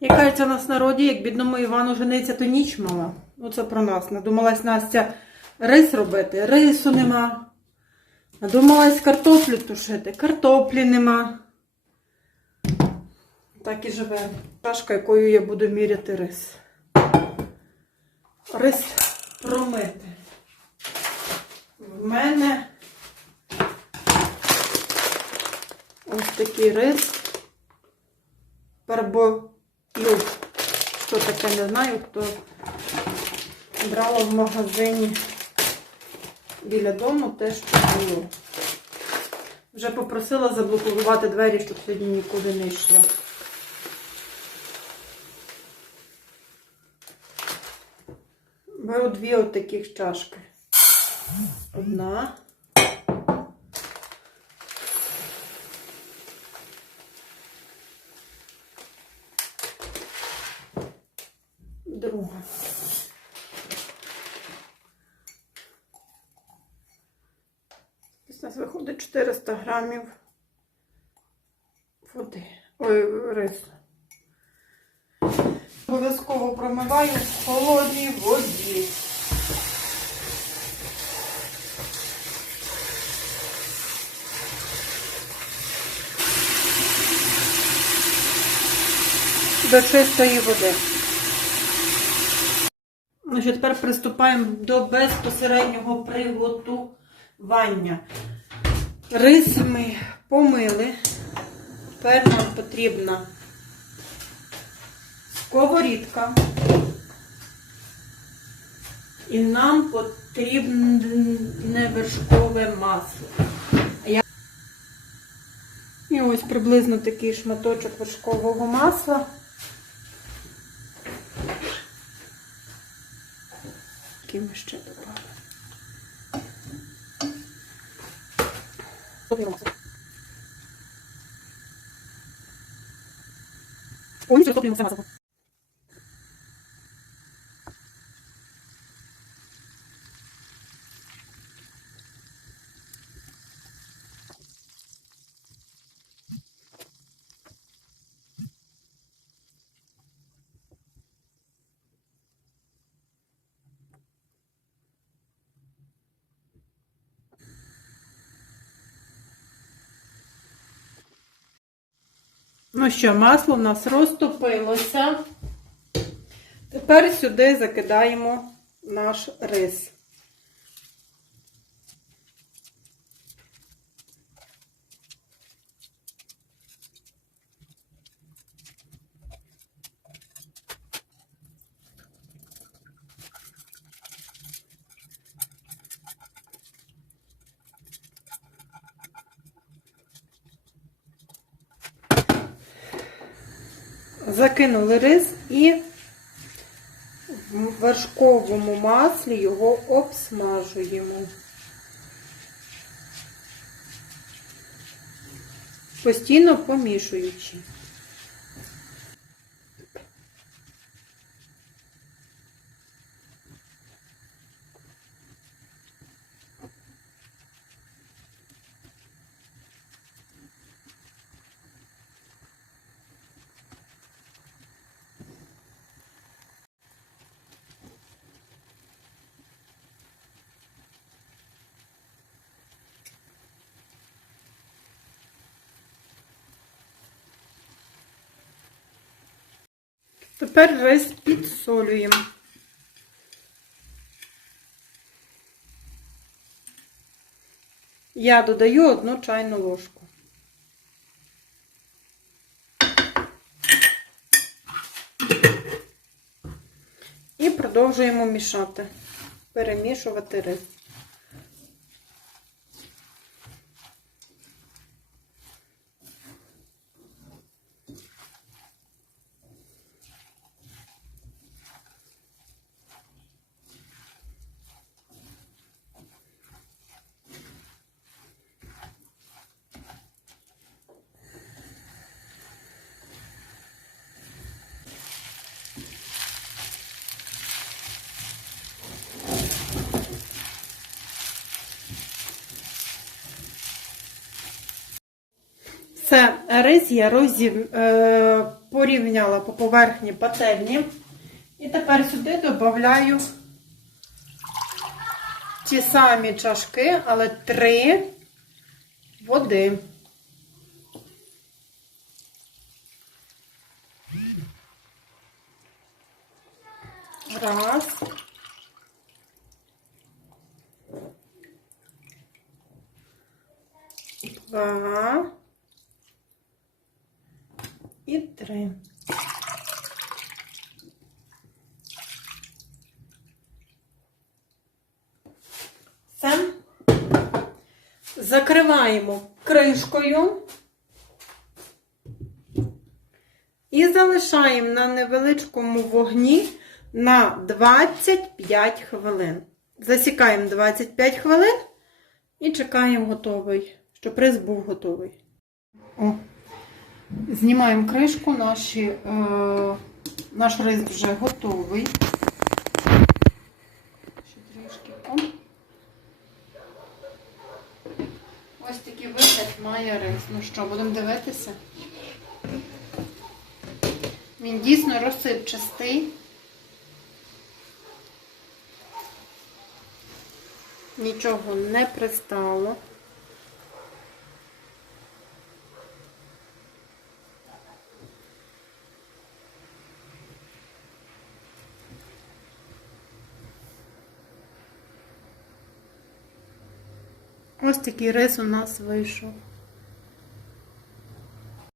І кажеться, у нас в народі, як бідному Івану жениться, то ніч мала. Оце про нас. Надумалась Настя рис робити. Рису нема. Надумалась картоплю тушити. Картоплі нема. Так і живе. Чашка, якою я буду міряти рис. Рис промити. В мене ось такий рис. Парболюк. Що таке, не знаю, хто брала в магазині біля дому те, що було. Вже попросила заблокувати двері, щоб сьогодні нікуди не йшла. Беру дві от таких чашки. Одна. Друга. Ось виходить 400 грамів води. Ой, рису. Обов'язково промиваю в холодній воді. До чистої води. Ну, що тепер приступаємо до безпосереднього приготування. Рис ми помили. Тепер нам потрібна сковорідка. І нам потрібне вершкове масло. І ось приблизно такий шматочок вершкового масла. Який ми ще додамо. Повністю розтоплюємо все масло. Ну що, масло в нас розтопилося. Тепер сюди закидаємо наш рис. Закинули рис і в вершковому маслі його обсмажуємо. Постійно помішуючи. Тепер рис підсолюємо. Я додаю одну чайну ложку. І продовжуємо мішати, перемішувати рис. Все, рис я розів, е, порівняла по поверхні пательні. І тепер сюди додаю ті самі чашки, але три води. Раз. Два. І три. Все. Закриваємо кришкою і залишаємо на невеличкому вогні на 25 хвилин. Засікаємо 25 хвилин і чекаємо готовий, щоб рис був готовий. О, знімаємо кришку, наші, е, наш рис вже готовий. Ще трішки. О. Ось такий вигляд має рис. Ну що, будемо дивитися? Він дійсно розсипчастий. Нічого не пристало. Ось такий рис у нас вийшов.